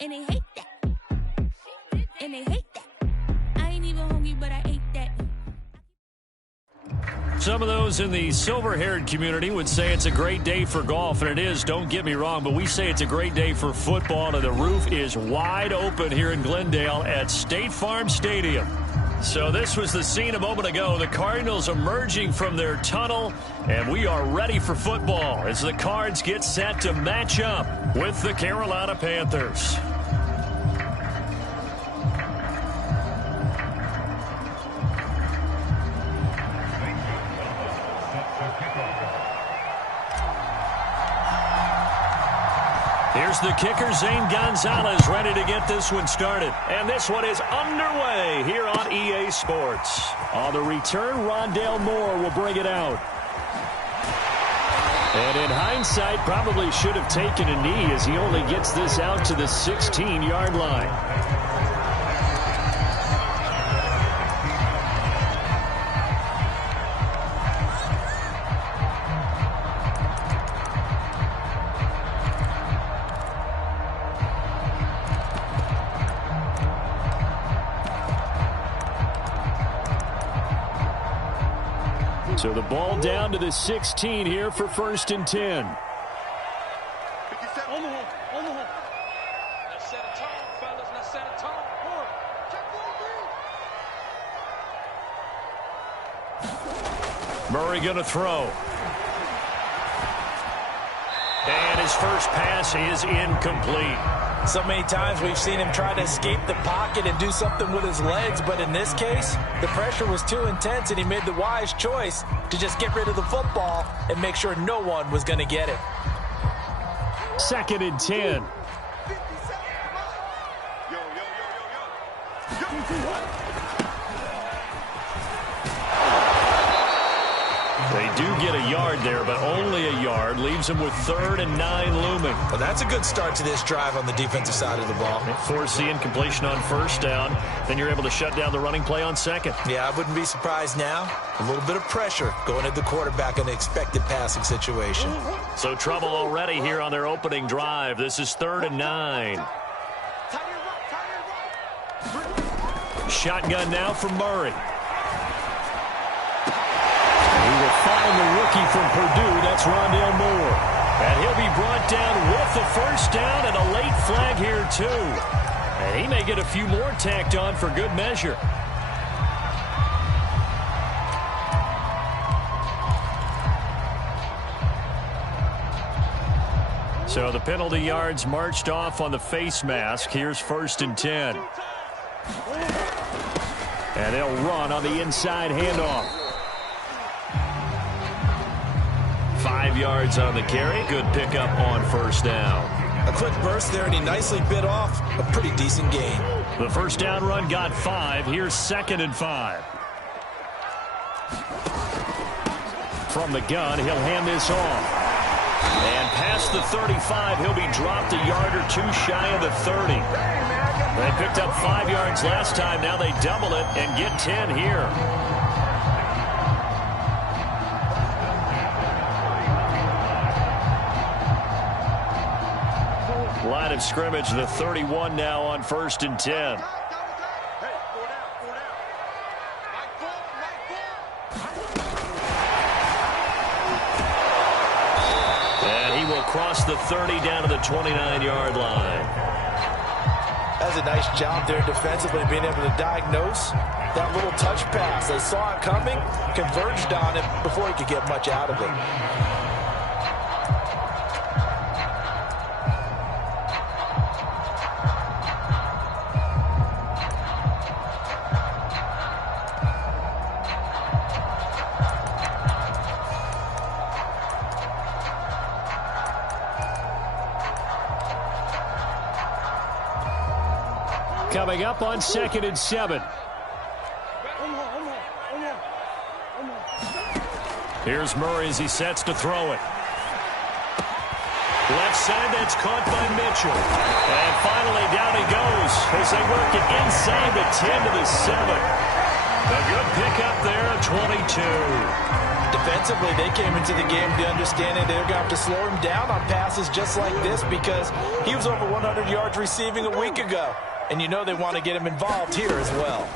and they hate that. And they hate that. I ain't even hungry, but I ate that. Some of those in the silver-haired community would say it's a great day for golf, and it is, don't get me wrong, but we say it's a great day for football, and the roof is wide open here in Glendale at State Farm Stadium. So this was the scene a moment ago, the Cardinals emerging from their tunnel, and we are ready for football as the Cards get set to match up with the Carolina Panthers. Here's the kicker, Zane Gonzalez, ready to get this one started. And this one is underway here on EA Sports. On the return, Rondale Moore will bring it out. And in hindsight, probably should have taken a knee as he only gets this out to the 16-yard line. So the ball down to the 16 here for 1st and 10. Let's set a tone, fellas. Let's set a tone. Murray going to throw. And his first pass is incomplete. So many times we've seen him try to escape the pocket and do something with his legs, but in this case, the pressure was too intense and he made the wise choice to just get rid of the football and make sure no one was going to get it. 2nd and 10. They do get a yard there, but only a yard. Leaves them with 3rd and 9 looming. Well, that's a good start to this drive on the defensive side of the ball. Force the incompletion on 1st down. Then you're able to shut down the running play on 2nd. Yeah, I wouldn't be surprised now. A little bit of pressure going at the quarterback in an expected passing situation. So trouble already here on their opening drive. This is 3rd and 9. Shotgun now for Murray. He will find the rookie from Purdue. That's Rondale Moore. And he'll be brought down with the 1st down and a late flag here, too. And he may get a few more tacked on for good measure. So the penalty yards marched off on the face mask. Here's 1st and 10. And they'll run on the inside handoff. 5 yards on the carry. Good pickup on 1st down. A quick burst there, and he nicely bit off a pretty decent gain. The 1st down run got 5. Here's 2nd and 5. From the gun, he'll hand this off. And past the 35, he'll be dropped a yard or two shy of the 30. They picked up 5 yards last time. Now they double it and get 10 here. Line of scrimmage, the 31 now on 1st and 10. And he will cross the 30 down to the 29-yard line. That's a nice job there defensively, being able to diagnose that little touch pass. They saw it coming, converged on it before he could get much out of it. Coming up on 2nd and 7. Here's Murray as he sets to throw it. Left side, that's caught by Mitchell. And finally down he goes as they work it inside the 10 to the 7. A good pickup there, 22. Defensively, they came into the game with the understanding they're going to have to slow him down on passes just like this because he was over 100 yards receiving a week ago. And you know they want to get him involved here as well.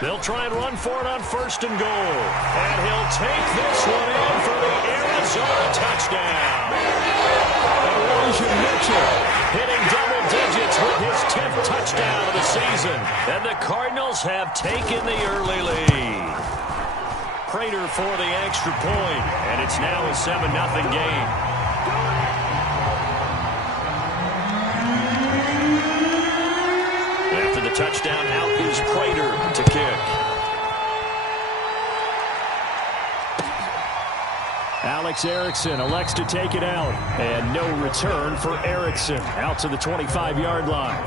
They'll try and run for it on 1st and goal. And he'll take this one in for the Arizona touchdown. Elijah Mitchell hitting double digits with his 10th touchdown of the season. And the Cardinals have taken the early lead. Prater for the extra point, and it's now a 7-0 game. After the touchdown, out is Prater to kick. Alex Erickson elects to take it out, and no return for Erickson out to the 25-yard line.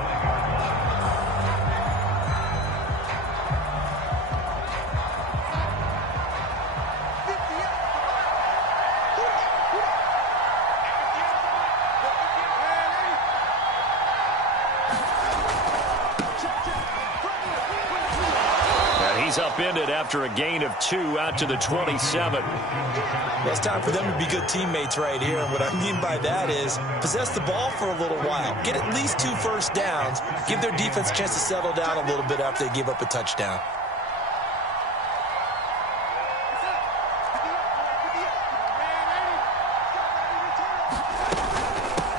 Upended after a gain of 2 out to the 27. Well, it's time for them to be good teammates right here. And what I mean by that is possess the ball for a little while. Get at least 2 first downs. Give their defense a chance to settle down a little bit after they give up a touchdown.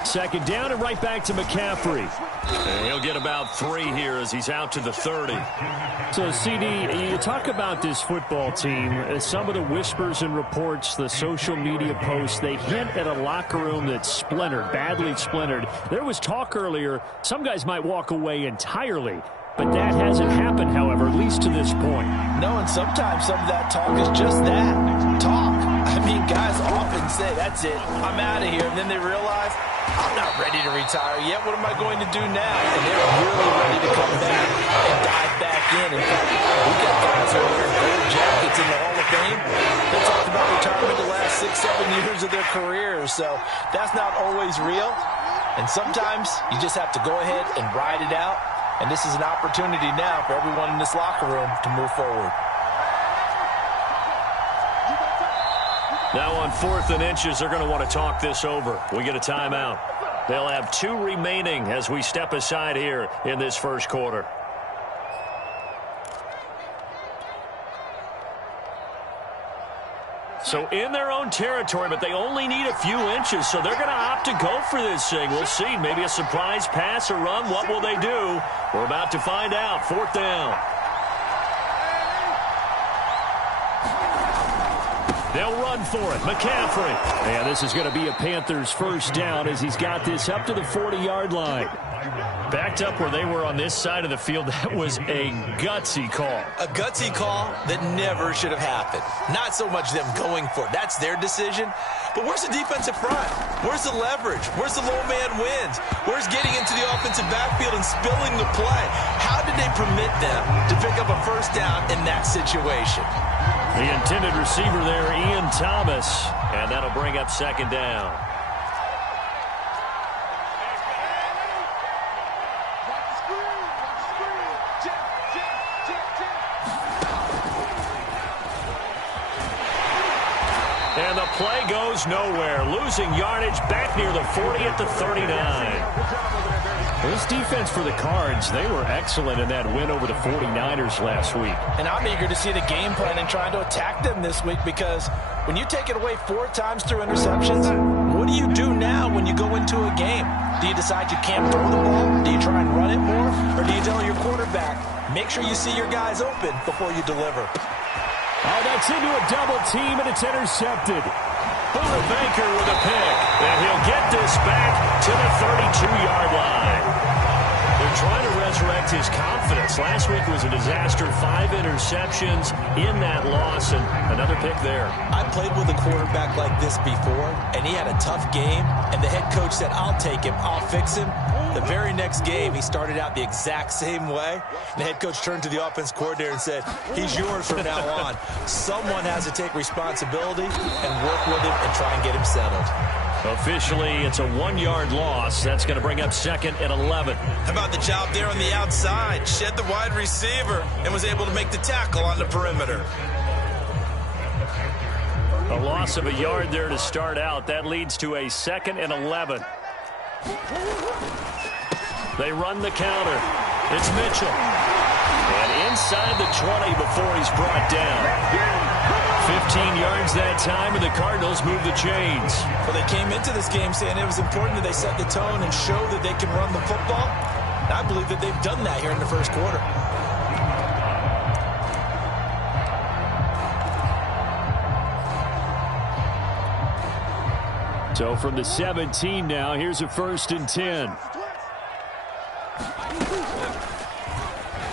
Second down and right back to McCaffrey. And he'll get about 3 here as he's out to the 30. So, CD, you talk about this football team. Some of the whispers and reports, the social media posts, they hint at a locker room that's splintered, badly splintered. There was talk earlier, some guys might walk away entirely. But that hasn't happened, however, at least to this point. No, and sometimes some of that talk is just that, talk. I mean, guys often say, that's it, I'm out of here. And then they realize, I'm not ready to retire yet. What am I going to do now? And they're really ready to come back and dive back in. In fact, we've got guys who are wearing gold jackets in the Hall of Fame. They talked about retirement the last 6-7 years of their careers. So that's not always real. And sometimes you just have to go ahead and ride it out. And this is an opportunity now for everyone in this locker room to move forward. Now on 4th and inches, they're going to want to talk this over. We get a timeout. They'll have 2 remaining as we step aside here in this first quarter. So in their own territory, but they only need a few inches, so they're going to opt to go for this thing. We'll see. Maybe a surprise pass or run. What will they do? We're about to find out. 4th down. They'll run for it. McCaffrey. And this is going to be a Panthers first down as he's got this up to the 40-yard line. Backed up where they were on this side of the field. That was a gutsy call. A gutsy call that never should have happened. Not so much them going for it. That's their decision. But where's the defensive front? Where's the leverage? Where's the low man wins? Where's getting into the offensive backfield and spilling the play? How did they permit them to pick up a first down in that situation? The intended receiver there, Ian Thomas. And that'll bring up 2nd down. And the play goes nowhere. Losing yardage back near the 40 at the 39. This defense for the Cards, they were excellent in that win over the 49ers last week. And I'm eager to see the game plan and trying to attack them this week because when you take it away 4 times through interceptions, what do you do now when you go into a game? Do you decide you can't throw the ball? Do you try and run it more? Or do you tell your quarterback, make sure you see your guys open before you deliver? Oh, that's into a double team, and it's intercepted. Buda Baker with a pick. And he'll get this back to the 32-yard line. They're trying to resurrect his confidence. Last week was a disaster. 5 interceptions in that loss, and another pick there. I played with a quarterback like this before, and he had a tough game, and the head coach said, I'll take him, I'll fix him. The very next game, he started out the exact same way. The head coach turned to the offense coordinator and said, he's yours from now on. Someone has to take responsibility and work with him and try and get him settled. Officially, it's a 1-yard loss. That's going to bring up 2nd and 11. How about the job there on the outside? Shed the wide receiver and was able to make the tackle on the perimeter. A loss of a yard there to start out. That leads to a 2nd and 11. They run the counter. It's Mitchell. And inside the 20 before he's brought down. 15 yards that time, and the Cardinals move the chains. Well, they came into this game saying it was important that they set the tone and show that they can run the football. And I believe that they've done that here in the first quarter. So from the 17 now, here's a 1st and 10.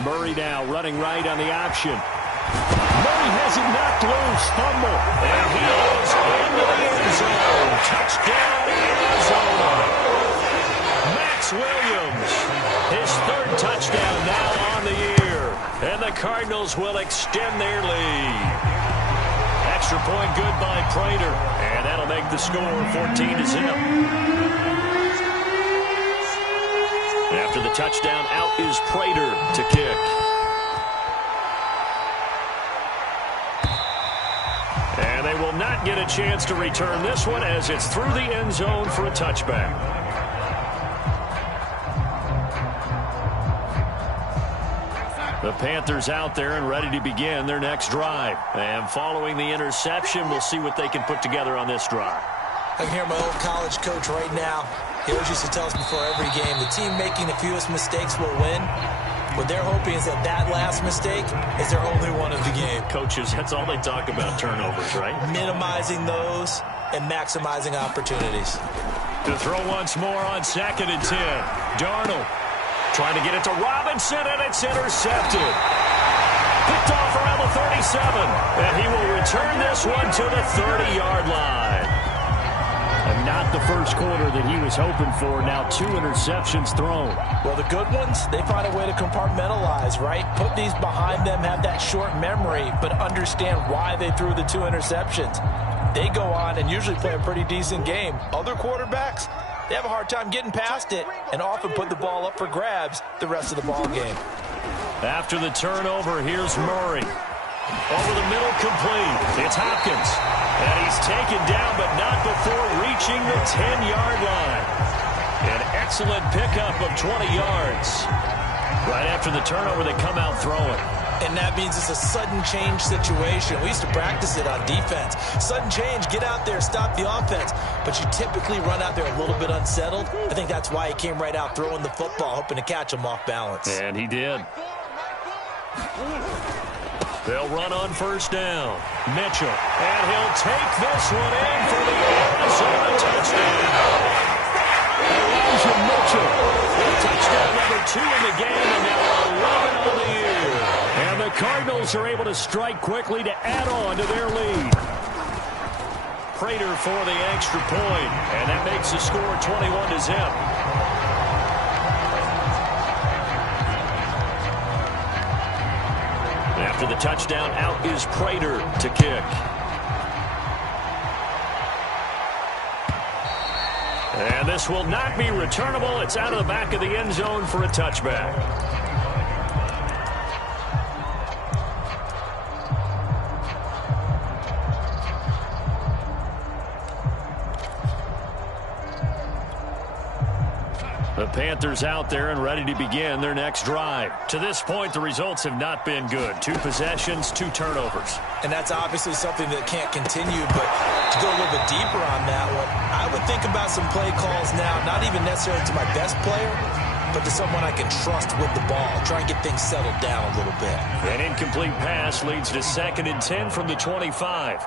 Murray now running right on the option. Murray has it knocked loose. Fumble. And he goes into the end zone. Touchdown, Arizona. Max Williams, his 3rd touchdown now on the year. And the Cardinals will extend their lead. Extra point good by Prater. And that'll make the score 14-0. After the touchdown, out is Prater to kick. And they will not get a chance to return this one as it's through the end zone for a touchback. The Panthers out there and ready to begin their next drive. And following the interception, we'll see what they can put together on this drive. I can hear my old college coach right now. He always used to tell us before every game, the team making the fewest mistakes will win. What they're hoping is that that last mistake is their only one of the game. Coaches, that's all they talk about, turnovers, right? Minimizing those and maximizing opportunities. To throw once more on 2nd and 10. Darnold trying to get it to Robinson, and it's intercepted. Picked off around the 37, and he will return this one to the 30-yard line. And not the first quarter that he was hoping for. Now 2 interceptions thrown. Well, the good ones, they find a way to compartmentalize, right? Put these behind them, have that short memory, but understand why they threw the 2 interceptions. They go on and usually play a pretty decent game. Other quarterbacks, they have a hard time getting past it and often put the ball up for grabs the rest of the ball game. After the turnover, here's Murray. Over the middle, complete. It's Hopkins. And he's taken down, but not before reaching the 10-yard line. An excellent pickup of 20 yards. Right after the turnover, they come out throwing. And that means it's a sudden change situation. We used to practice it on defense. Sudden change, get out there, stop the offense. But you typically run out there a little bit unsettled. I think that's why he came right out throwing the football, hoping to catch him off balance. And he did. They'll run on 1st down. Mitchell. And he'll take this one in for the Arizona touchdown. Elijah Mitchell. Touchdown number 2 in the game, and now 11 on the year. And the Cardinals are able to strike quickly to add on to their lead. Prater for the extra point, and that makes the score 21-0. After the touchdown, out is Prater to kick. And this will not be returnable. It's out of the back of the end zone for a touchback. The Panthers out there and ready to begin their next drive. To this point, the results have not been good. 2 possessions, 2 turnovers. And that's obviously something that can't continue, but to go a little bit deeper on that one, I would think about some play calls now, not even necessarily to my best player, but to someone I can trust with the ball. Try and get things settled down a little bit. An incomplete pass leads to 2nd and 10 from the 25.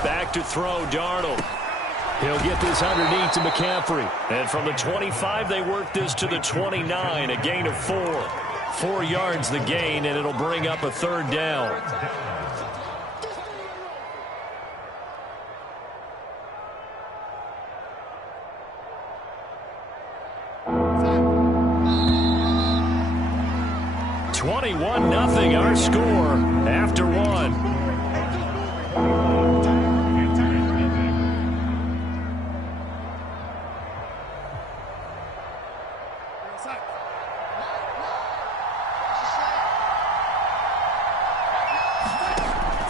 Back to throw, Darnold. He'll get this underneath to McCaffrey. And from the 25, they work this to the 29, a gain of 4. 4 yards the gain, and it'll bring up a 3rd down. $21-0 our score after 1.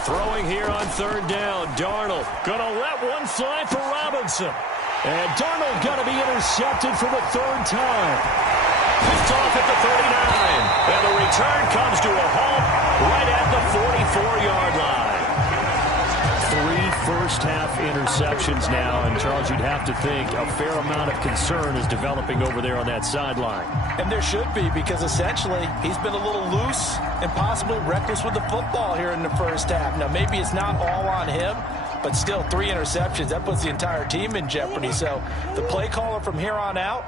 Throwing here on third down. Darnold going to let one fly for Robinson. And Darnold going to be intercepted for the third time. Picked off at the 39. And the return comes to a halt right at the 44-yard line. 3 first-half interceptions now. And, Charles, you'd have to think a fair amount of concern is developing over there on that sideline. And there should be, because essentially he's been a little loose and possibly reckless with the football here in the first half. Now, maybe it's not all on him, but still 3 interceptions. That puts the entire team in jeopardy. So the play caller from here on out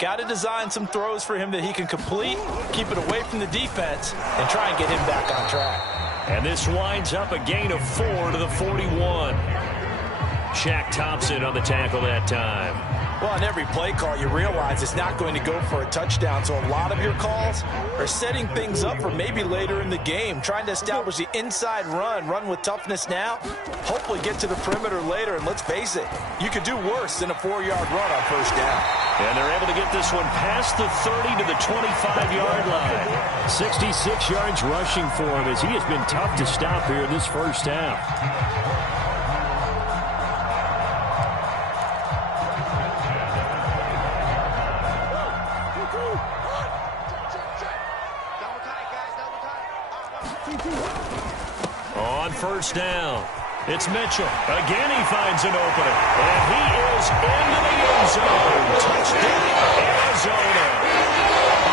got to design some throws for him that he can complete, keep it away from the defense, and try and get him back on track. And this winds up a gain of 4 to the 41. Shaq Thompson on the tackle that time. Well, on every play call, you realize it's not going to go for a touchdown. So a lot of your calls are setting things up for maybe later in the game, trying to establish the inside run with toughness now, hopefully get to the perimeter later. And let's face it, you could do worse than a 4-yard run on first down. And they're able to get this one past the 30 to the 25-yard line. 66 yards rushing for him as he has been tough to stop here in this first half. On first down, it's Mitchell. Again, he finds an opening. And he is into the end zone. Touchdown, Arizona.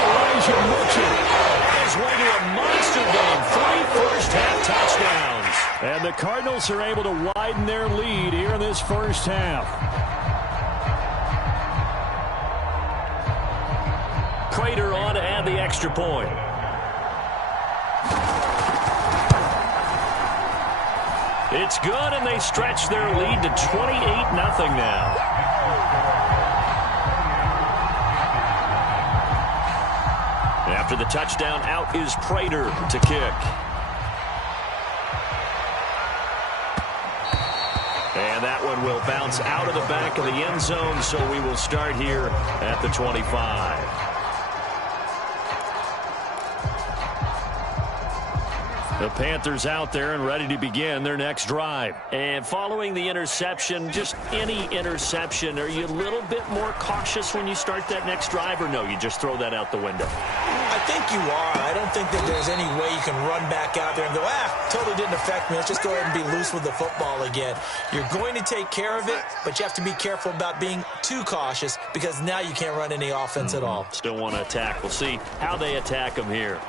Elijah Mitchell on his way to a monster game. 3 first-half touchdowns. And the Cardinals are able to widen their lead here in this first half. Prater on to add the extra point. It's good, and they stretch their lead to 28-0 now. After the touchdown, out is Prater to kick. And that one will bounce out of the back of the end zone, so we will start here at the 25. The Panthers out there and ready to begin their next drive. And following the interception, just any interception, are you a little bit more cautious when you start that next drive, or no, you just throw that out the window? I think you are. I don't think that there's any way you can run back out there and go, totally didn't affect me. Let's just go ahead and be loose with the football again. You're going to take care of it, but you have to be careful about being too cautious because now you can't run any offense at all. Still want to attack. We'll see how they attack them here.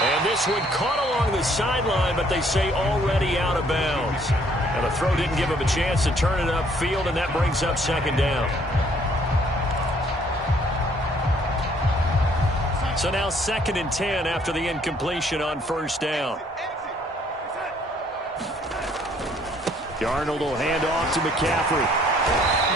And this one caught along the sideline, but they say already out of bounds. And the throw didn't give him a chance to turn it upfield, and that brings up second down. So now 2nd and 10 after the incompletion on first down. Darnold will hand off to McCaffrey.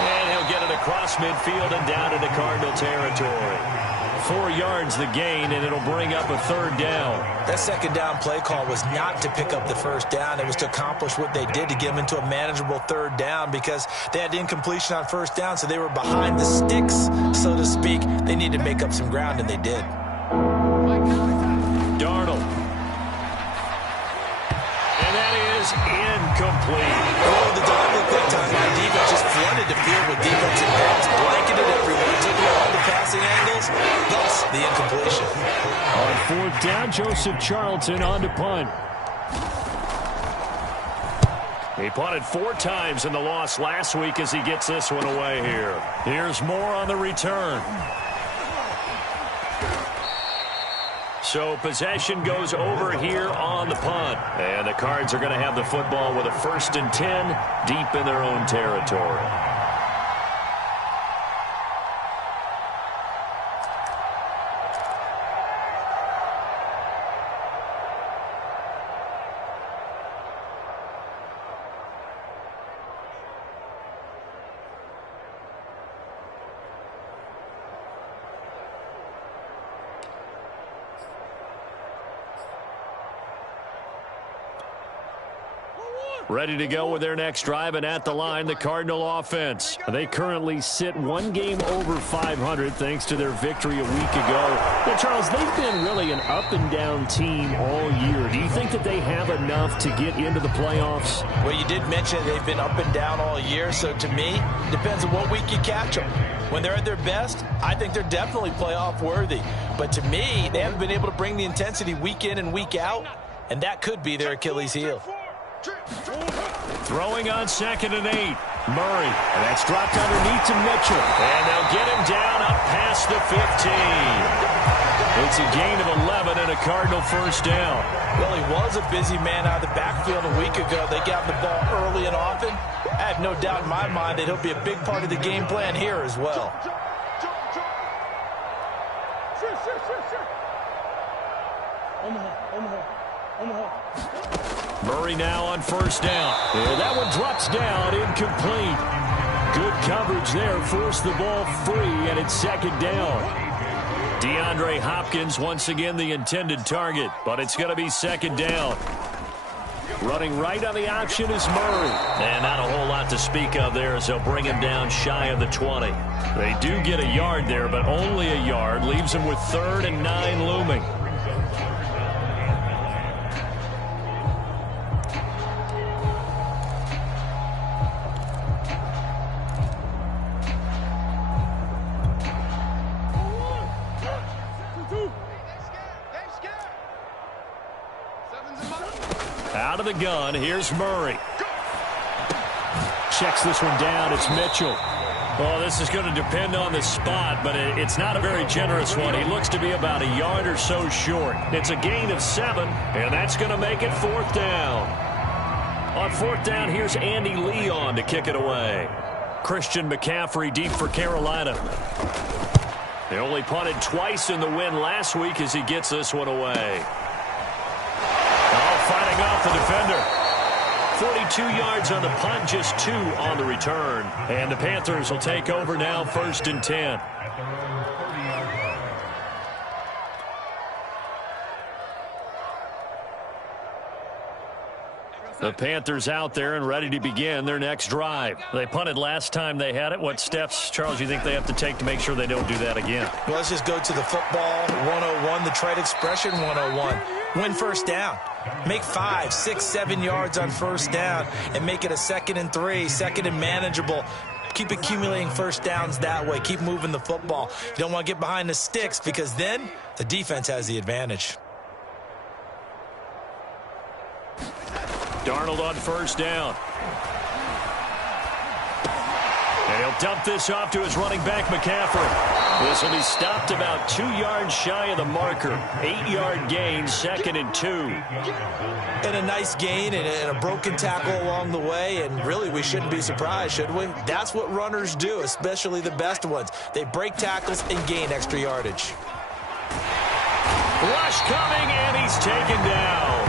And he'll get it across midfield and down into Cardinal territory. 4 yards the gain, and it'll bring up a 3rd down. That second down play call was not to pick up the first down. It was to accomplish what they did to get them into a manageable 3rd down because they had incompletion on first down, so they were behind the sticks, so to speak. They needed to make up some ground, and they did. Darnold. And that is incomplete. Oh, the dog looked that time on defense just flooded the field with defensive backs, blanketed everyone, took away all the passing angles, thus the incompletion. On 4th down, Joseph Charlton on to punt. He punted 4 times in the loss last week as he gets this one away here. Here's more on the return. So possession goes over here on the punt. And the Cards are going to have the football with a 1st and 10 deep in their own territory. ready to go with their next drive, and at the line, the Cardinal offense. They currently sit one game over 500 thanks to their victory a week ago. Now, Charles, they've been really an up-and-down team all year. Do you think that they have enough to get into the playoffs? Well, you did mention they've been up and down all year, so to me, depends on what week you catch them. When they're at their best, I think they're definitely playoff worthy. But to me, they haven't been able to bring the intensity week in and week out, and that could be their Achilles heel. Throwing on 2nd and 8. Murray. And that's dropped underneath to Mitchell. And they'll get him down up past the 15. It's a gain of 11 and a Cardinal first down. Well, he was a busy man out of the backfield a week ago. They got the ball early and often. I have no doubt in my mind that he'll be a big part of the game plan here as well. Murray now on first down. And that one drops down, incomplete. Good coverage there, forced the ball free, and it's 2nd down. DeAndre Hopkins once again the intended target, but it's going to be 2nd down. Running right on the option is Murray. And not a whole lot to speak of there as they'll bring him down shy of the 20. They do get a yard there, but only a yard. Leaves him with 3rd and 9 looming. Out of the gun, here's Murray. Checks this one down, it's Mitchell. Well, this is going to depend on the spot, but it's not a very generous one. He looks to be about a yard or so short. It's a gain of 7, and that's going to make it 4th down. On 4th down, here's Andy Leon to kick it away. Christian McCaffrey deep for Carolina. They only punted twice in the win last week as he gets this one away. Fighting off the defender. 42 yards on the punt, just 2 on the return. And the Panthers will take over now, 1st and 10. The Panthers out there and ready to begin their next drive. They punted last time they had it. What steps, Charles, you think they have to take to make sure they don't do that again? Well, let's just go to the football 101, the trade expression 101. Win first down. Make 5, 6, 7 yards on first down and make it a 2nd and 3, 2nd and manageable. Keep accumulating first downs that way. Keep moving the football. You don't want to get behind the sticks because then the defense has the advantage. Darnold on first down. And he'll dump this off to his running back, McCaffrey. This will be stopped about 2 yards shy of the marker. 8-yard gain, 2nd and 2. And a nice gain and a broken tackle along the way. And really, we shouldn't be surprised, should we? That's what runners do, especially the best ones. They break tackles and gain extra yardage. Rush coming, and he's taken down.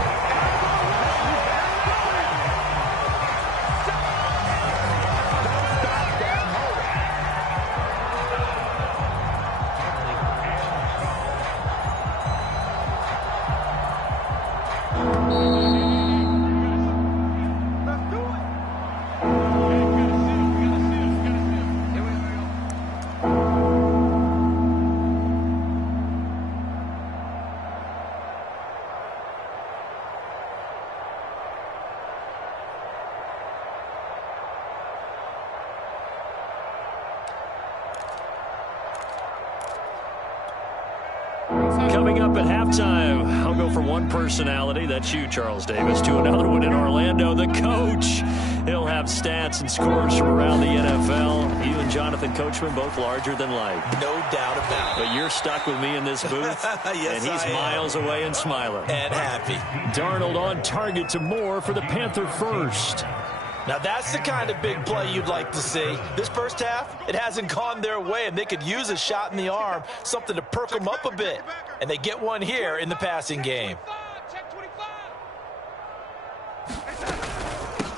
Coming up at halftime, I'll go from one personality, that's you, Charles Davis, to another one in Orlando, the coach. He'll have stats and scores from around the NFL. You and Jonathan Coachman, both larger than life. No doubt about it. But you're stuck with me in this booth, yes, and he's miles away and smiling. And happy. Darnold on target to Moore for the Panther first. Now, that's the kind of big play you'd like to see. This first half, it hasn't gone their way, and they could use a shot in the arm, something to perk them up a bit. And they get one here in the passing game.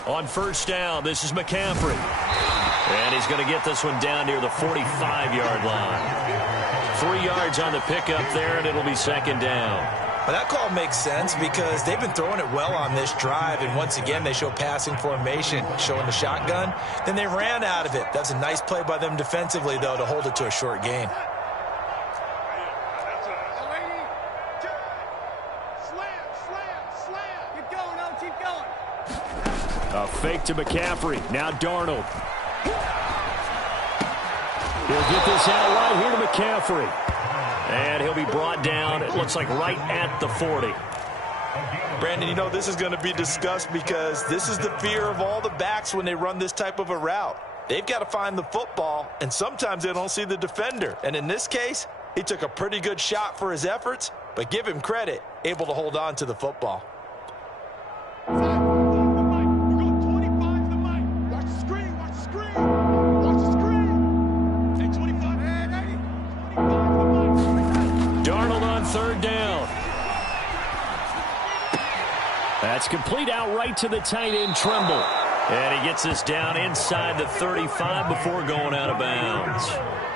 On first down, this is McCaffrey. And he's going to get this one down near the 45-yard line. 3 yards on the pickup there, and it'll be 2nd down. Well, that call makes sense because they've been throwing it well on this drive, and once again, they show passing formation, showing the shotgun. Then they ran out of it. That's a nice play by them defensively, though, to hold it to a short gain. A fake to McCaffrey. Now Darnold. He'll get this out right here to McCaffrey. And he'll be brought down, it looks like right at the 40. Brandon, you know, this is going to be discussed because this is the fear of all the backs when they run this type of a route. They've got to find the football, and sometimes they don't see the defender. And in this case, he took a pretty good shot for his efforts, but give him credit, able to hold on to the football. Third down. That's complete out right to the tight end, Trimble. And he gets this down inside the 35 before going out of bounds.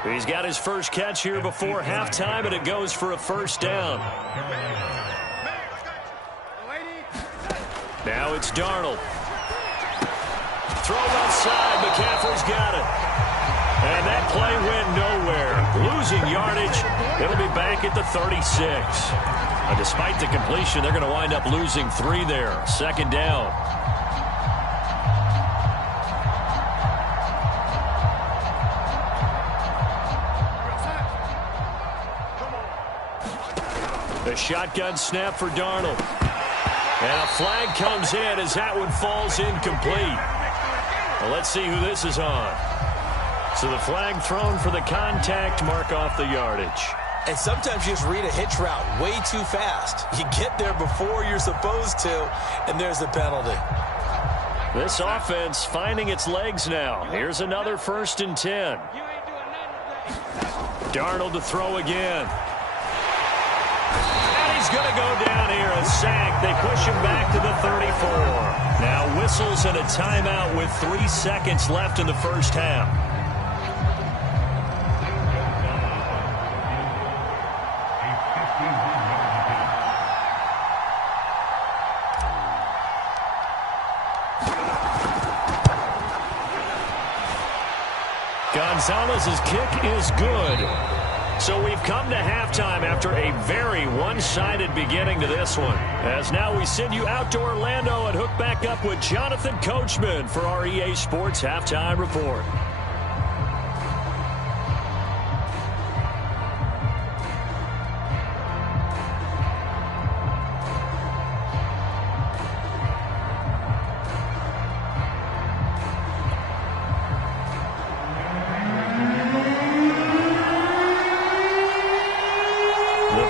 He's got his first catch here before halftime, and it goes for a first down. Now it's Darnold. Throw left side. McCaffrey's got it. And that play went nowhere. Losing yardage. It'll be back at the 36. Despite the completion, they're going to wind up losing 3 there. Second down. The shotgun snap for Darnold. And a flag comes in as that one falls incomplete. Well, let's see who this is on. So the flag thrown for the contact, mark off the yardage. And sometimes you just read a hitch route way too fast. You get there before you're supposed to, and there's the penalty. This offense finding its legs now. Here's another 1st and 10. Darnold to throw again. And he's going to go down here, a sack. They push him back to the 34. Now whistles and a timeout with 3 seconds left in the first half. Gonzalez's kick is good. So we've come to halftime after a very one-sided beginning to this one. As now we send you out to Orlando and hook back up with Jonathan Coachman for our EA Sports Halftime Report.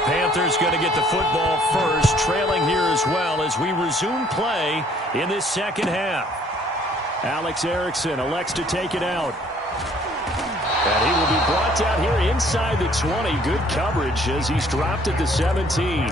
Panthers going to get the football first, trailing here as well as we resume play in this second half. Alex Erickson elects to take it out. And he will be brought down here inside the 20. Good coverage as he's dropped at the 17.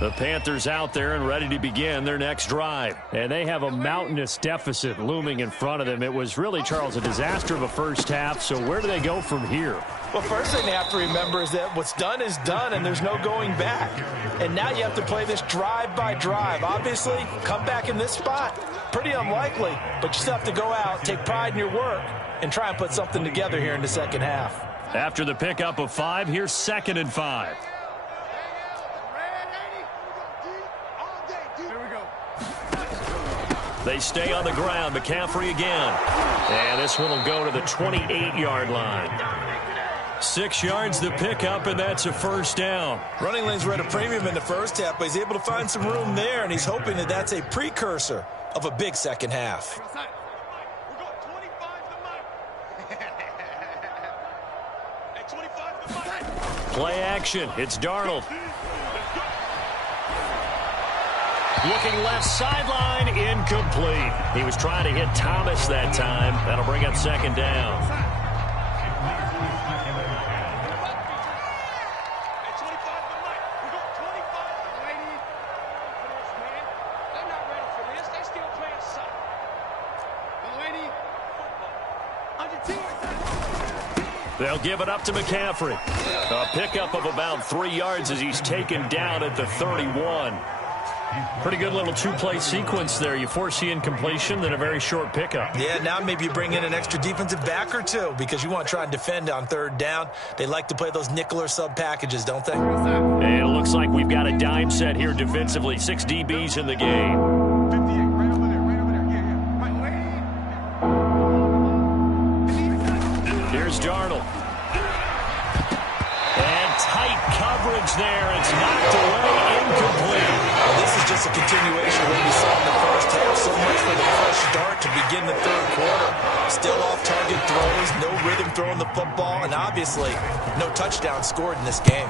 The Panthers out there and ready to begin their next drive. And they have a mountainous deficit looming in front of them. It was really, Charles, a disaster of a first half. So where do they go from here? Well, first thing they have to remember is that what's done is done, and there's no going back. And now you have to play this drive by drive. Obviously, come back in this spot, pretty unlikely. But you still have to go out, take pride in your work, and try and put something together here in the second half. After the pickup of 5, here's 2nd and 5. They stay on the ground. McCaffrey again. And this one will go to the 28-yard line. 6 yards the pickup, and that's a first down. Running lanes were at a premium in the first half, but he's able to find some room there, and he's hoping that that's a precursor of a big second half. Play action. It's Darnold. Looking left sideline, incomplete. He was trying to hit Thomas that time. That'll bring up 2nd down. They'll give it up to McCaffrey. A pickup of about 3 yards as he's taken down at the 31. Pretty good little two-play sequence there. You foresee incompletion, then a very short pickup. Yeah, now maybe you bring in an extra defensive back or two because you want to try and defend on third down. They like to play those nickel or sub packages, don't they? And it looks like we've got a dime set here defensively. 6 DBs in the game. 58, right over there, Here's Darnold. And tight coverage there. It's knocked away, incomplete. This is just a continuation of what we saw in the first half. So much for the fresh start to begin the third quarter. Still off-target throws, no rhythm throwing the football, and obviously no touchdown scored in this game.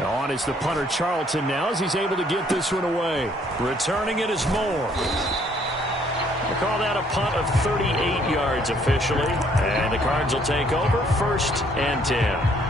On is the punter Charlton now as he's able to get this one away. Returning it is Moore. They call that a punt of 38 yards officially. And the Cards will take over 1st and 10.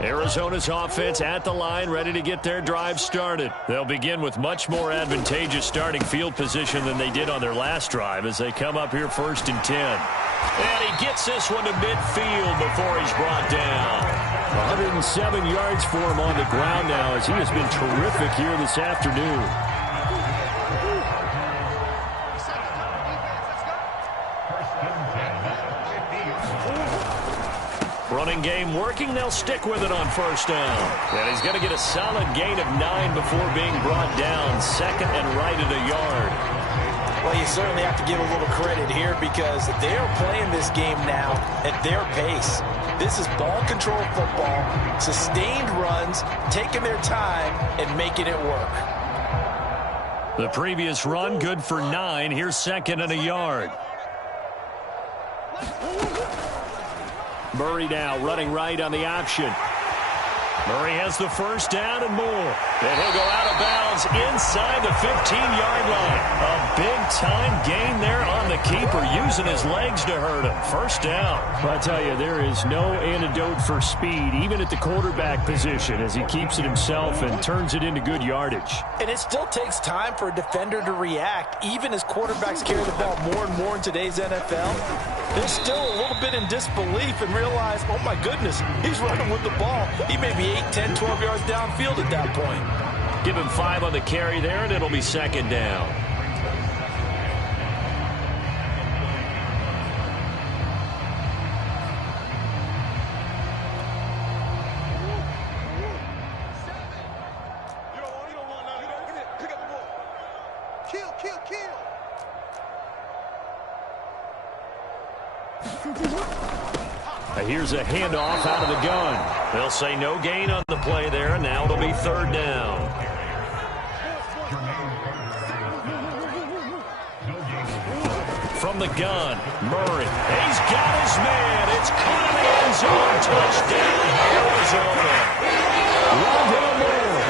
Arizona's offense at the line, ready to get their drive started. They'll begin with much more advantageous starting field position than they did on their last drive as they come up here 1st and 10. And he gets this one to midfield before he's brought down. 107 yards for him on the ground now as he has been terrific here this afternoon. Running game working. They'll stick with it on 1st down. And he's going to get a solid gain of 9 before being brought down. 2nd and right at a yard. Well, you certainly have to give a little credit here because they are playing this game now at their pace. This is ball control football, sustained runs, taking their time and making it work. The previous run good for 9. Here's 2nd and a yard. Murray now running right on the option. Murray has the 1st down and more. And he'll go out of bounds inside the 15-yard line. A big-time gain there on the keeper, using his legs to hurt him. 1st down. Well, I tell you, there is no antidote for speed, even at the quarterback position, as he keeps it himself and turns it into good yardage. And it still takes time for a defender to react, even as quarterbacks carry the ball more and more in today's NFL. They're still a little bit in disbelief and realize, oh, my goodness, he's running with the ball. He may be 8, 10, 12 yards downfield at that point. Give him 5 on the carry there, and it'll be 2nd down. Here's a handoff out of the gun. They'll say no gain on the play there. Now it'll be 3rd down. From the gun, Murray. He's got his man. It's caught in the end zone. Touchdown, Arizona. Rondell Moore.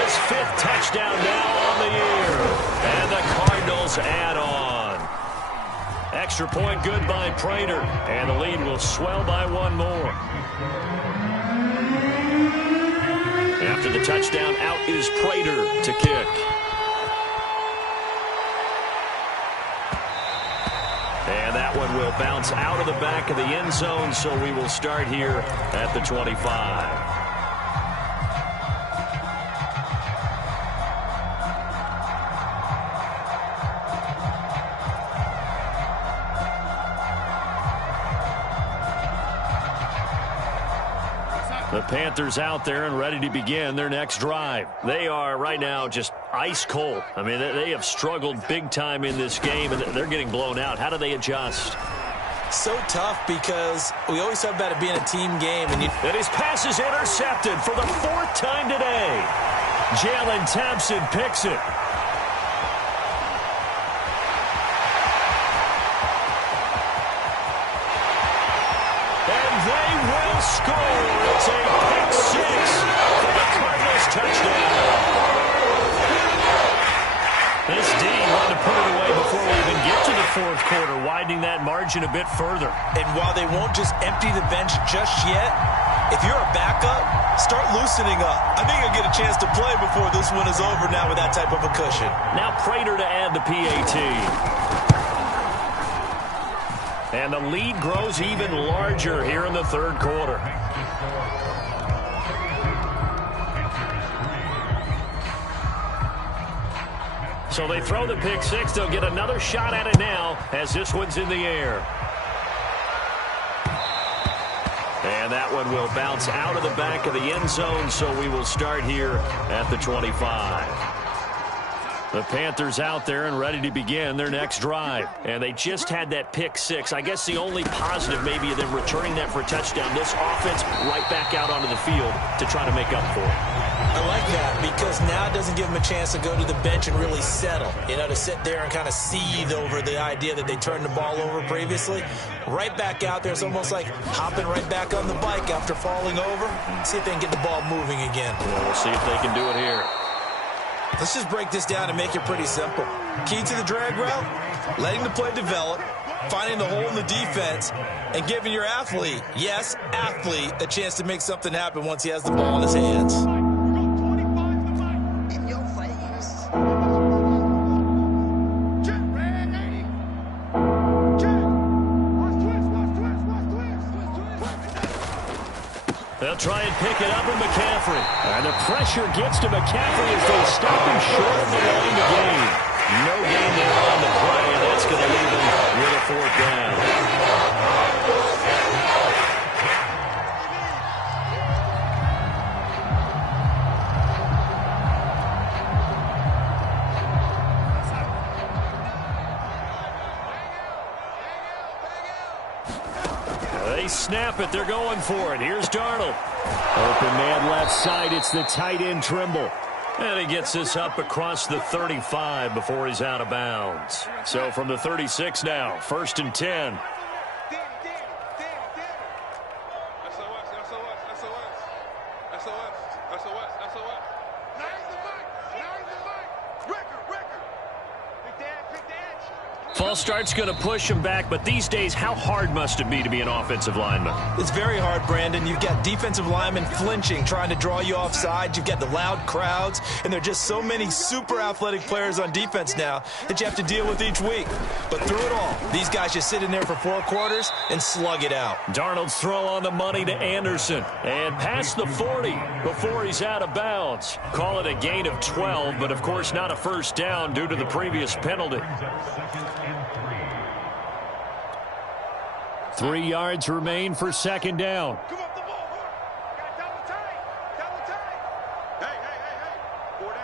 His 5th touchdown now on the year. And the Cardinals add on. Extra point good by Prater, and the lead will swell by 1 more. After the touchdown, out is Prater to kick. And that one will bounce out of the back of the end zone, so we will start here at the 25. The Panthers out there and ready to begin their next drive. They are right now just ice cold. I mean, they have struggled big time in this game, and they're getting blown out. How do they adjust? So tough because we always talk about it being a team game. And his pass is intercepted for the 4th time today. Jalen Thompson picks it. And they will score. It's a pick 6 for the Cardinals touchdown. This D wanted to put it away before we even get to the fourth quarter, widening that margin a bit further. And while they won't just empty the bench just yet, if you're a backup, start loosening up. I think you'll get a chance to play before this one is over now with that type of a cushion. Now Prater to add the PAT. And the lead grows even larger here in the third quarter. So they throw the pick six. They'll get another shot at it now as this one's in the air. And that one will bounce out of the back of the end zone, so we will start here at the 25. The Panthers out there and ready to begin their next drive. And they just had that pick six. I guess the only positive maybe of them returning that for a touchdown. This offense right back out onto the field to try to make up for it. I like that because now it doesn't give them a chance to go to the bench and really settle. You know, to sit there and kind of seethe over the idea that they turned the ball over previously. Right back out there. It's almost like hopping right back on the bike after falling over. See if they can get the ball moving again. Well, we'll see if they can do it here. Let's just break this down and make it pretty simple. Key to the drag route, letting the play develop, finding the hole in the defense, and giving your athlete, yes, athlete, a chance to make something happen once he has the ball in his hands. In your face. They'll try and pick it up with McCaffrey. And the pressure gets to McCaffrey as they stop him short of the line to gain. No gain there on the play, and that's going to leave him with a fourth down. They snap it. They're going for it. Here's Darnold. Open man left side. It's the tight end Trimble. And he gets this up across the 35 before he's out of bounds. So from the 36 now, 1st and 10. False start's going to push him back, but these days, how hard must it be to be an offensive lineman? It's very hard, Brandon. You've got defensive linemen flinching, trying to draw you offside. You've got the loud crowds, and there are just so many super athletic players on defense now that you have to deal with each week. But through it all, these guys just sit in there for 4 quarters and slug it out. Darnold's throw on the money to Anderson, and past the 40 before he's out of bounds. Call it a gain of 12, but of course not a first down due to the previous penalty. 3 yards remain for 2nd down. Come up the ball. Got double tight. Double tight. Hey. 4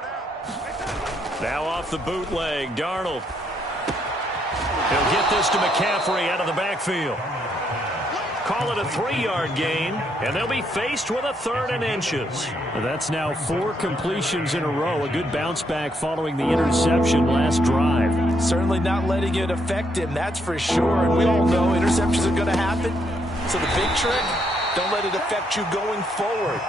down. Now off the bootleg, Darnold. He'll get this to McCaffrey out of the backfield. Call it a 3-yard gain, and they'll be faced with a 3rd and inches. That's now 4 completions in a row. A good bounce back following the interception last drive. Certainly not letting it affect him, that's for sure. And we all know interceptions are going to happen. So the big trick, don't let it affect you going forward.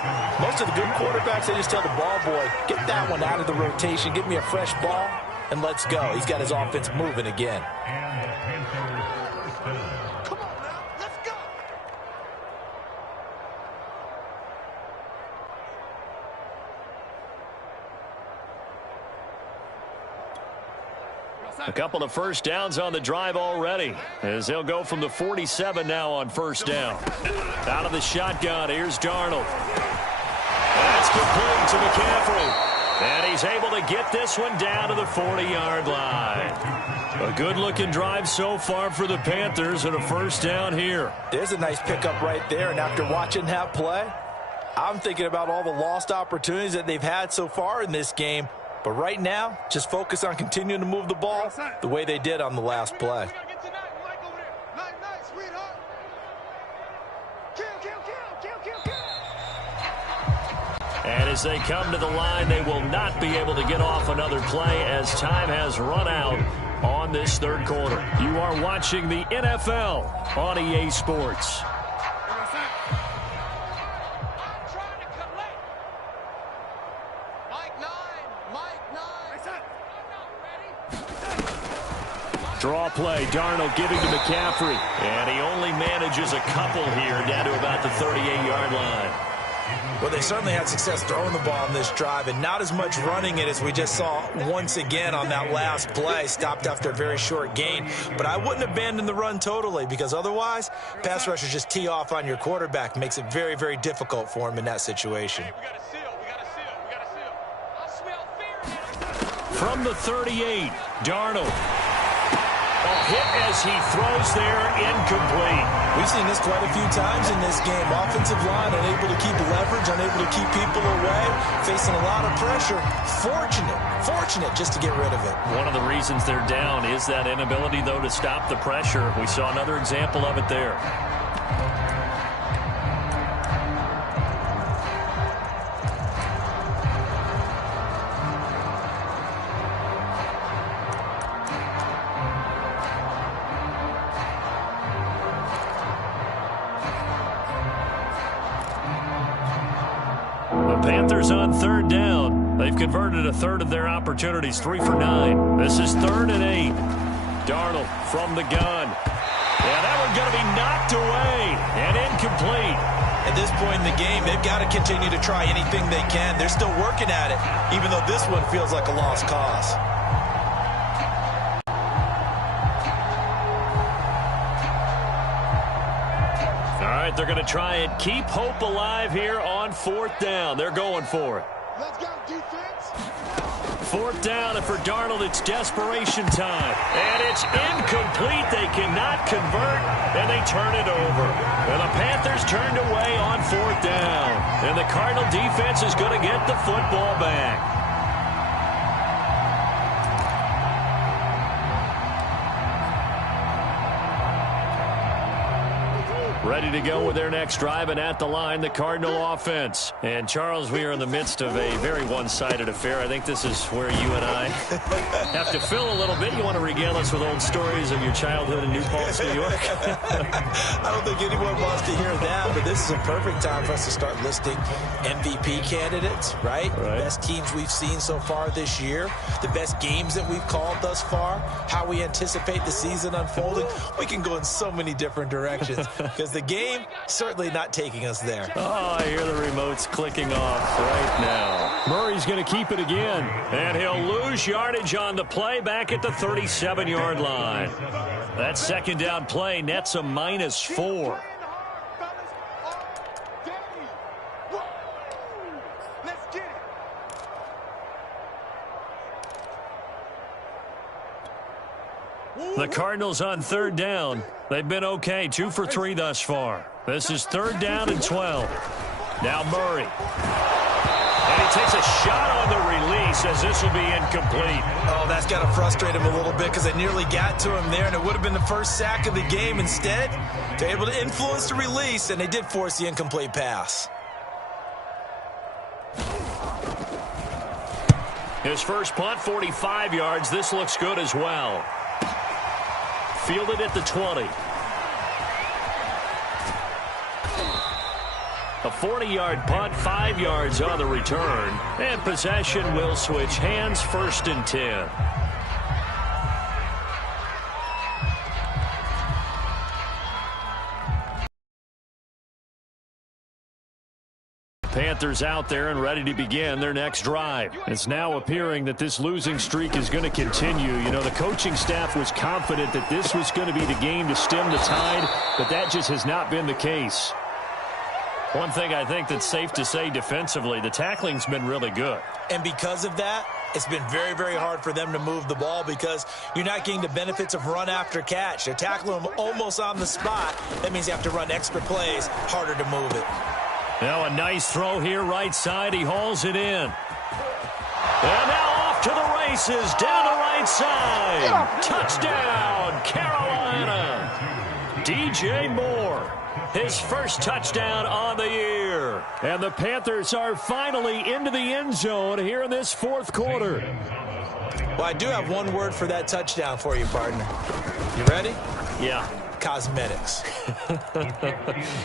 Most of the good quarterbacks, they just tell the ball boy, get that one out of the rotation, give me a fresh ball, and let's go. He's got his offense moving again. A couple of first downs on the drive already, as they'll go from the 47 now on 1st down. Out of the shotgun, here's Darnold. That's complete to McCaffrey. And he's able to get this one down to the 40-yard line. A good-looking drive so far for the Panthers, and a first down here. There's a nice pickup right there, and after watching that play, I'm thinking about all the lost opportunities that they've had so far in this game. But right now, just focus on continuing to move the ball the way they did on the last play. And as they come to the line, they will not be able to get off another play as time has run out on this 3rd quarter. You are watching the NFL on EA Sports. Draw play. Darnold giving to McCaffrey. And he only manages a couple here down to about the 38-yard line. Well, they certainly had success throwing the ball in this drive and not as much running it as we just saw once again on that last play. Stopped after a very short gain. But I wouldn't abandon the run totally because otherwise, pass rushers just tee off on your quarterback. Makes it very, very difficult for him in that situation. From the 38, Darnold. A hit as he throws there, incomplete. We've seen this quite a few times in this game. Offensive line unable to keep leverage, unable to keep people away, facing a lot of pressure. Fortunate just to get rid of it. One of the reasons they're down is that inability, though, to stop the pressure. We saw another example of it there. Panthers on third down. They've converted a third of their opportunities, 3 for 9. This is 3rd and 8. Darnold from the gun. Yeah, that one's going to be knocked away and incomplete. At this point in the game, they've got to continue to try anything they can. They're still working at it, even though this one feels like a lost cause. They're going to try and keep hope alive here on 4th down. They're going for it. Let's go, defense. 4th down, and for Darnold, it's desperation time. And it's incomplete. They cannot convert, and they turn it over. And the Panthers turned away on 4th down. And the Cardinal defense is going to get the football back. Ready to go with their next drive, and at the line, the Cardinal offense. And, Charles, we are in the midst of a very one-sided affair. I think this is where you and I have to fill a little bit. You want to regale us with old stories of your childhood in New Paltz, New York? I don't think anyone wants to hear that, but this is a perfect time for us to start listing MVP candidates, right? Best teams we've seen so far this year, the best games that we've called thus far, how we anticipate the season unfolding. We can go in so many different directions because the game certainly not taking us there. Oh, I hear the remotes clicking off right now. Murray's going to keep it again. And he'll lose yardage on the play back at the 37-yard line. That 2nd down play nets a -4. The Cardinals on 3rd down. They've been okay, 2 for 3 thus far. This is 3rd down and 12. Now Murray. And he takes a shot on the release as this will be incomplete. Oh, that's got to frustrate him a little bit because they nearly got to him there, and it would have been the first sack of the game. Instead, they're able to influence the release, and they did force the incomplete pass. His first punt, 45 yards. This looks good as well. Fielded at the 20. A 40-yard punt, 5 yards on the return. And possession will switch hands, 1st and 10. Panthers out there and ready to begin their next drive. It's now appearing that this losing streak is going to continue. You know, the coaching staff was confident that this was going to be the game to stem the tide, but that just has not been the case. One thing I think that's safe to say defensively, the tackling's been really good. And because of that, it's been very, very hard for them to move the ball because you're not getting the benefits of run after catch. They're tackling them almost on the spot. That means you have to run extra plays, harder to move it. Now a nice throw here right side. He hauls it in. And now off to the races down the right side. Touchdown, Carolina. DJ Moore, his first touchdown on the year. And the Panthers are finally into the end zone here in this 4th quarter. Well, I do have one word for that touchdown for you, partner. You ready? Yeah. cosmetics.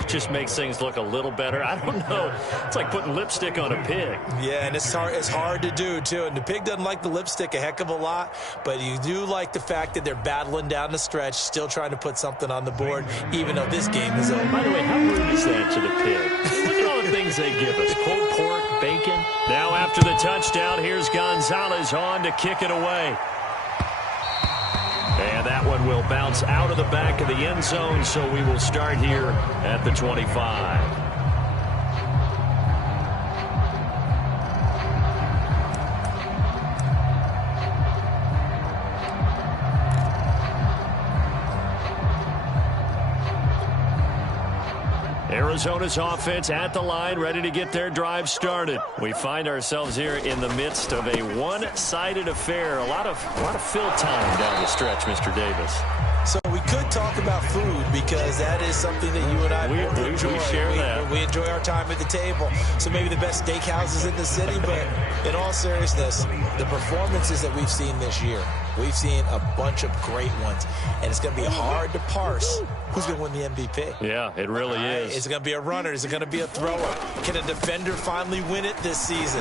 Just makes things look a little better. I don't know. It's like putting lipstick on a pig. Yeah, and it's hard to do, too. And the pig doesn't like the lipstick a heck of a lot, but you do like the fact that they're battling down the stretch, still trying to put something on the board, even though this game is over. By the way, how rude is that to the pig? Look at all the things they give us. Pulled pork, bacon. Now after the touchdown, here's Gonzalez on to kick it away. And that one will bounce out of the back of the end zone, so we will start here at the 25. Arizona's offense at the line, ready to get their drive started. We find ourselves here in the midst of a one-sided affair. A lot of fill time down the stretch, Mr. Davis. So we could talk about food because that is something that you and I enjoy. We share that. We enjoy our time at the table. So maybe the best steakhouses in the city, but in all seriousness, the performances that we've seen this year, we've seen a bunch of great ones, and it's going to be hard to parse who's going to win the MVP. Yeah, it really is. Is it going to be a runner? Is it going to be a thrower? Can a defender finally win it this season?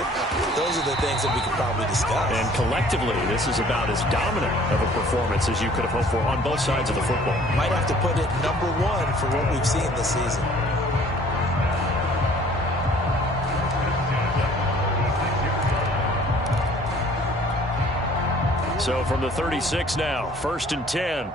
Those are the things that we could probably discuss. And collectively, this is about as dominant of a performance as you could have hoped for on both sides of the football. Might have to put it number one for what we've seen this season. So from the 36 now, 1st and 10.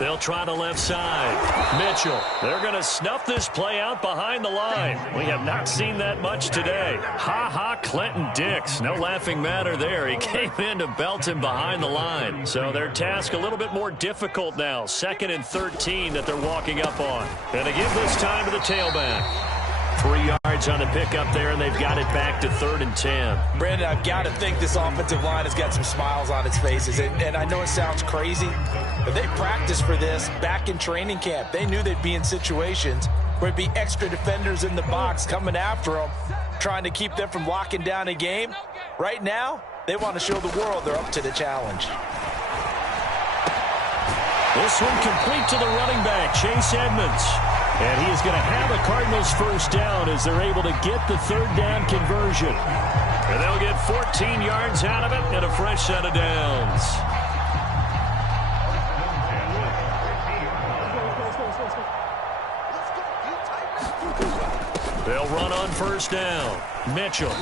They'll try the left side. Mitchell. They're going to snuff this play out behind the line. We have not seen that much today. Ha-ha, Clinton Dix. No laughing matter there. He came in to belt him behind the line. So their task a little bit more difficult now. 2nd and 13 that they're walking up on. And they give this time to the tailback. 3 yards on the pickup there, and they've got it back to 3rd and 10. Brandon, I've got to think this offensive line has got some smiles on its faces. And I know it sounds crazy, but they practiced for this back in training camp. They knew they'd be in situations where it'd be extra defenders in the box coming after them, trying to keep them from locking down a game. Right now, they want to show the world they're up to the challenge. This one complete to the running back, Chase Edmonds. And he is going to have a Cardinals first down as they're able to get the 3rd down conversion. And they'll get 14 yards out of it and a fresh set of downs. They'll run on 1st down. Mitchell.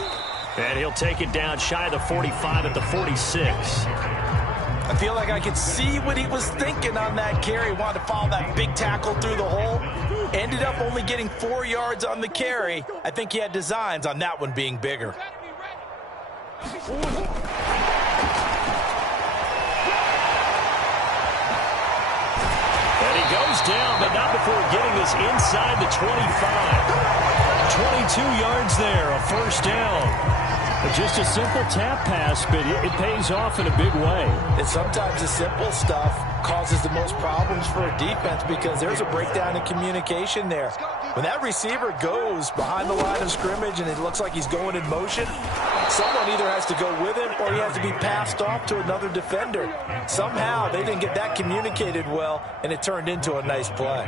And he'll take it down shy of the 45 at the 46. I feel like I could see what he was thinking on that carry. Wanted to follow that big tackle through the hole. Ended up only getting 4 yards on the carry. I think he had designs on that one being bigger. And he goes down, but not before getting this inside the 25. 22 yards there, a first down. Just a simple tap pass, but it pays off in a big way. And sometimes the simple stuff causes the most problems for a defense because there's a breakdown in communication there. When that receiver goes behind the line of scrimmage and it looks like he's going in motion, someone either has to go with him or he has to be passed off to another defender. Somehow they didn't get that communicated well, and it turned into a nice play.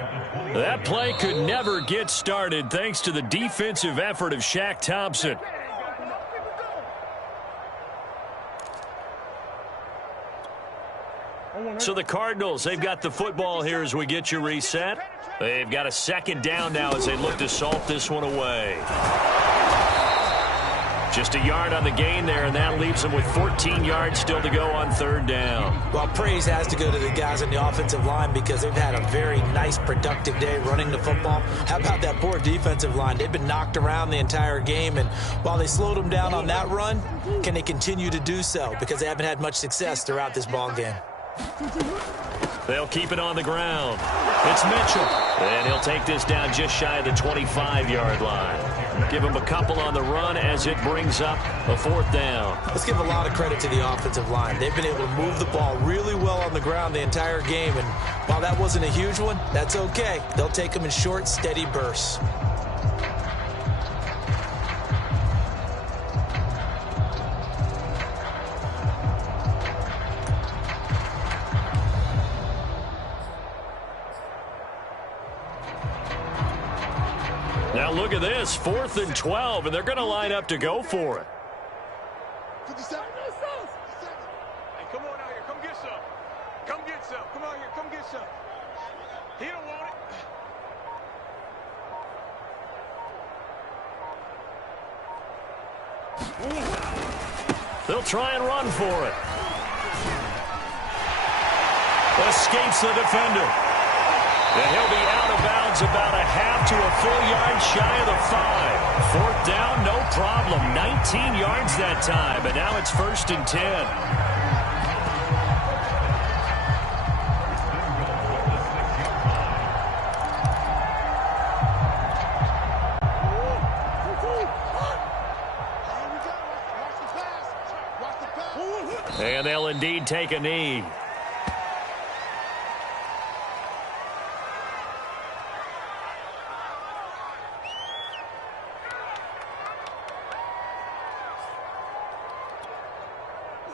That play could never get started thanks to the defensive effort of Shaq Thompson. So the Cardinals, they've got the football here as we get you reset. They've got a 2nd down now as they look to salt this one away. Just a yard on the gain there, and that leaves them with 14 yards still to go on 3rd down. Well, praise has to go to the guys on the offensive line because they've had a very nice, productive day running the football. How about that poor defensive line? They've been knocked around the entire game, and while they slowed them down on that run, can they continue to do so? Because they haven't had much success throughout this ball game. They'll keep it on the ground. It's Mitchell. And he'll take this down just shy of the 25-yard line. Give him a couple on the run as it brings up a 4th down. Let's give a lot of credit to the offensive line. They've been able to move the ball really well on the ground the entire game. And while that wasn't a huge one, that's okay. They'll take them in short, steady bursts. look at this. 4th and 12, and they're going to line up to go for it. 57. Hey, come on out here. Come get some. Come get some. Come out here. Come get some. He don't want it. They'll try and run for it. Escapes the defender. And he'll be out of bounds about a half to a full yard shy of the 5. 4th down, no problem. 19 yards that time, but now it's 1st and 10. And they'll indeed take a knee.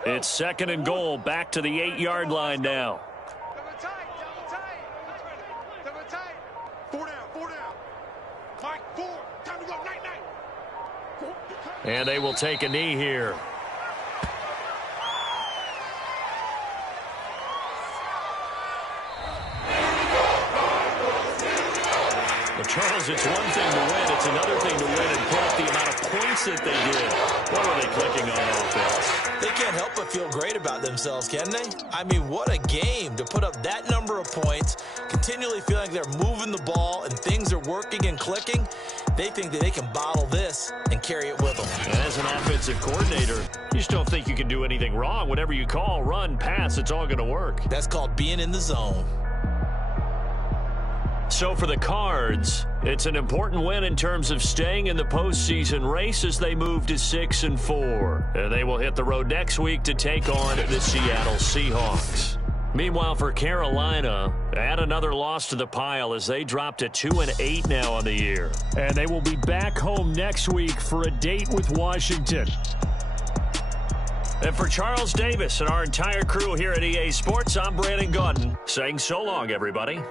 It's 2nd and goal, back to the 8-yard line now. Double tight. Double tight. 4 down. Mike, 4. Time to go. Night. And they will take a knee here. Charles, it's one thing to win. It's another thing to win and put up the amount of points that they did. What were they clicking on offense? They can't help but feel great about themselves, can they? I mean, what a game to put up that number of points, continually feeling like they're moving the ball and things are working and clicking. They think that they can bottle this and carry it with them. And as an offensive coordinator, you just don't think you can do anything wrong. Whatever you call, run, pass, it's all going to work. That's called being in the zone. So for the Cards, it's an important win in terms of staying in the postseason race as they move to 6 and 4. And they will hit the road next week to take on the Seattle Seahawks. Meanwhile, for Carolina, add another loss to the pile as they drop to 2-8 now on the year. And they will be back home next week for a date with Washington. And for Charles Davis and our entire crew here at EA Sports, I'm Brandon Gaudin saying so long, everybody.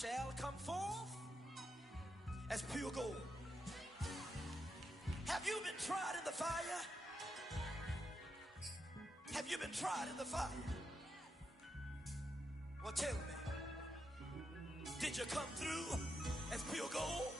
shall come forth as pure gold. Have you been tried in the fire? Have you been tried in the fire? Well, tell me, did you come through as pure gold?